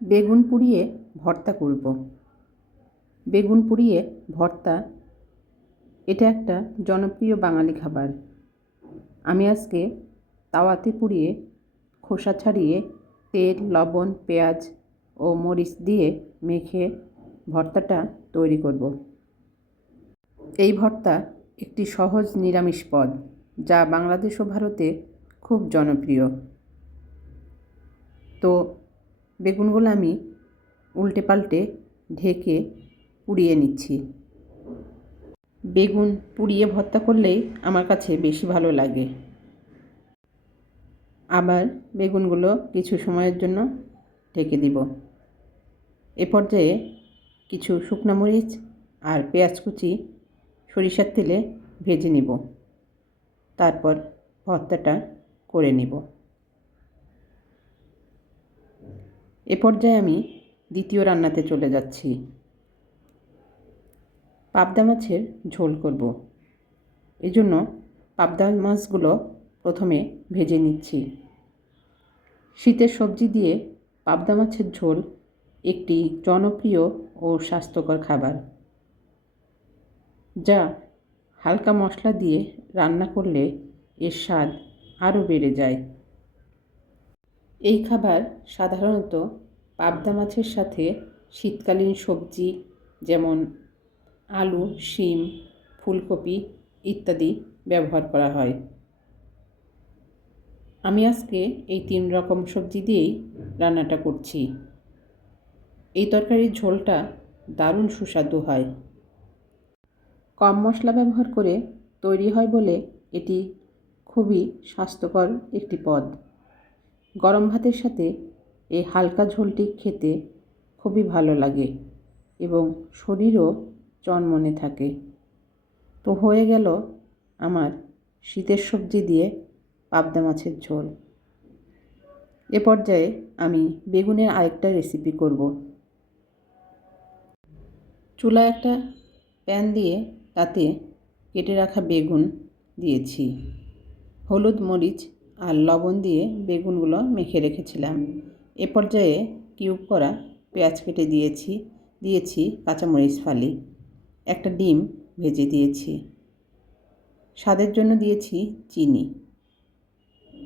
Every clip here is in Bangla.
বেগুন পুড়িয়ে ভর্তা করব। বেগুন পুড়িয়ে ভর্তা এটা একটা জনপ্রিয় বাঙালি খাবার। আমি আজকে তাওয়াতে পুড়িয়ে খোসা ছাড়িয়ে তেল, লবণ, পেঁয়াজ ও মরিচ দিয়ে মেখে ভর্তাটা তৈরি করব। এই ভর্তা একটি সহজ নিরামিষ পদ যা বাংলাদেশ ও ভারতে খুব জনপ্রিয়। তো বেগুনগুলো আমি উল্টে পাল্টে ঢেকে পুড়িয়ে নিচ্ছি। বেগুন পুড়িয়ে ভর্তা করলেই আমার কাছে বেশি ভালো লাগে। আবার বেগুনগুলো কিছু সময়ের জন্য ঢেকে দিব। এ পর্যায়ে কিছু শুকনো মরিচ আর পেঁয়াজ কুচি সরিষার তেলে ভেজে নিব। তারপর ভর্তাটা করে নিব। এ পর্যায়ে আমি দ্বিতীয় রান্নাতে চলে যাচ্ছি। পাবদা মাছের ঝোল করব। এজন্য পাবদা মাছগুলো প্রথমে ভেজে নিচ্ছি। শীতের সবজি দিয়ে পাবদা মাছের ঝোল একটি জনপ্রিয় ও স্বাস্থ্যকর খাবার, যা হালকা মশলা দিয়ে রান্না করলে এর স্বাদ আরও বেড়ে যায়। এই খাবার সাধারণত পাবদা মাছের সাথে শীতকালীন সবজি যেমন আলু, শিম, ফুলকপি ইত্যাদি ব্যবহার করা হয়। আমি আজকে এই 3 রকম সবজি দিয়েই রান্নাটা করছি। এই তরকারির ঝোলটা দারুণ সুস্বাদু হয়। কম মশলা ব্যবহার করে তৈরি হয় বলে এটি খুবই স্বাস্থ্যকর একটি পদ। গরম ভাতের সাথে এই হালকা ঝোলটি খেতে খুবই ভালো লাগে এবং শরীরও চনমনে থাকে। তো হয়ে গেল আমার শীতের সবজি দিয়ে পাবদা মাছের ঝোল। এ পর্যায়ে আমি বেগুনের আরেকটা রেসিপি করব। চুলায় একটা প্যান দিয়ে তাতে কেটে রাখা বেগুন দিয়েছি। হলুদ, মরিচ আর লবণ দিয়ে বেগুনগুলো মেখে রেখেছিলাম। এ পর্যায়ে কিউব করা পেঁয়াজ কেটে দিয়েছি কাঁচামরিচ ফালি, একটা ডিম ভেজে দিয়েছি, স্বাদের জন্য দিয়েছি চিনি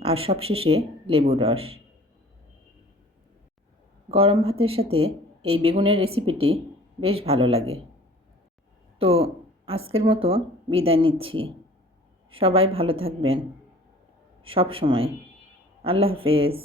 আর সবশেষে লেবুর রস। গরম ভাতের সাথে এই বেগুনের রেসিপিটি বেশ ভালো লাগে। তো আজকের মতো বিদায় নিচ্ছি। সবাই ভালো থাকবেন সব সময়। আল্লাহ হাফেজ।